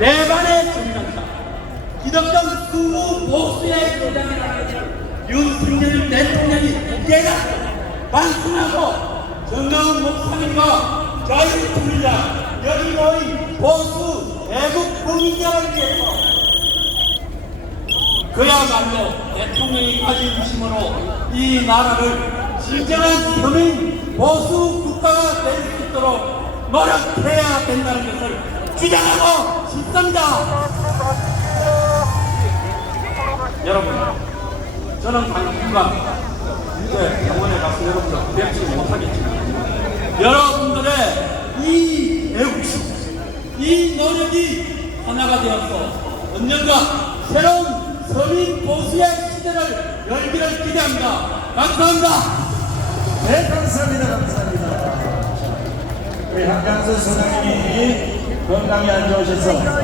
내반의 정상자 기득권 수호 보수의 대장이라 윤석열 대통령이 내가 반순하고 정강훈 목사님과 저희 국민자 여기 모인 보수 애국 국민들을 위해서 그야말로 대통령이 가진 힘으로 이 나라를 진정한 서민 보수 국가가 될 수 있도록 노력해야 된다는 것을 주장하고 싶습니다. 여러분, 저는 당분간 이제 병원에 가서 여러분들 뵙지 못하겠지만 여러분들의 이 애국심, 이 노력이 하나가 되어서 언젠가 새로운 서민 보수의 시대를 열기를 기대합니다. 감사합니다. 네, 감사합니다. 감사합니다. 우리 한강수 소장님이 건강이 안 좋으셔서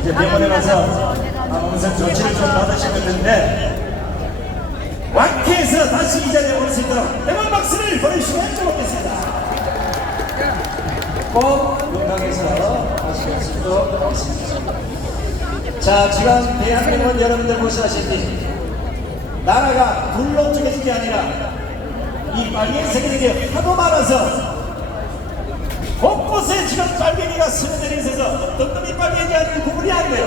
이제 병원에 가서 암음성 조치를 좀 받으시면 되는데 완쾌해서 다시 이 자리에 올 수 있도록 대박 박수를 보내주시면 좋겠습니다. 꼭 건강해서 다시 올 수 있도록 하겠습니다. 자, 지금 대한민국은 여러분들 보시다시피 나라가 둘로 쪼개진 게 아니라 이 빨갱이새끼들이 하도 많아서 곳곳에 지금 빨갱이가 있어서 어떤 놈이 빨갱이인지 아니면 구분이 안 돼요.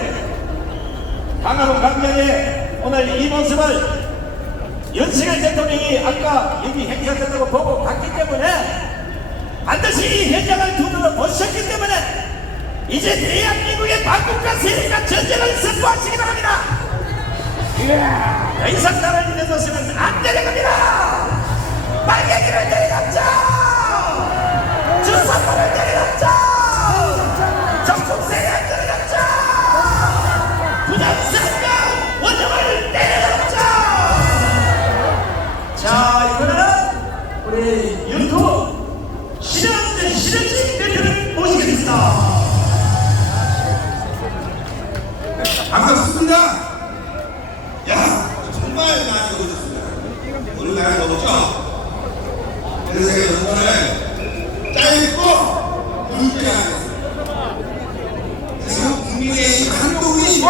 강화문 강변에 오늘 이 모습을 윤석열 대통령이 아까 여기 행사된다고 보고 갔기 때문에 반드시 이 현장을 두드러 보셨기 때문에 이제 대한민국의 반국가 세력과 전쟁을 선포하시기 바랍니다. 더 이상 나라를 내놓으시면 안 되는 겁니다. 반갑습니다. 야, 정말 많이 오셨습니다. 오늘 날이 덥죠? 그래서 여러분을 짧고 굵게 하겠습니다. 지금 국민의힘 한동훈이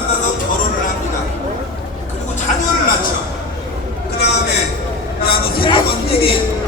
만나서 결혼을 합니다. 그리고 자녀를 낳죠. 그 다음에 나너 생각 언제니?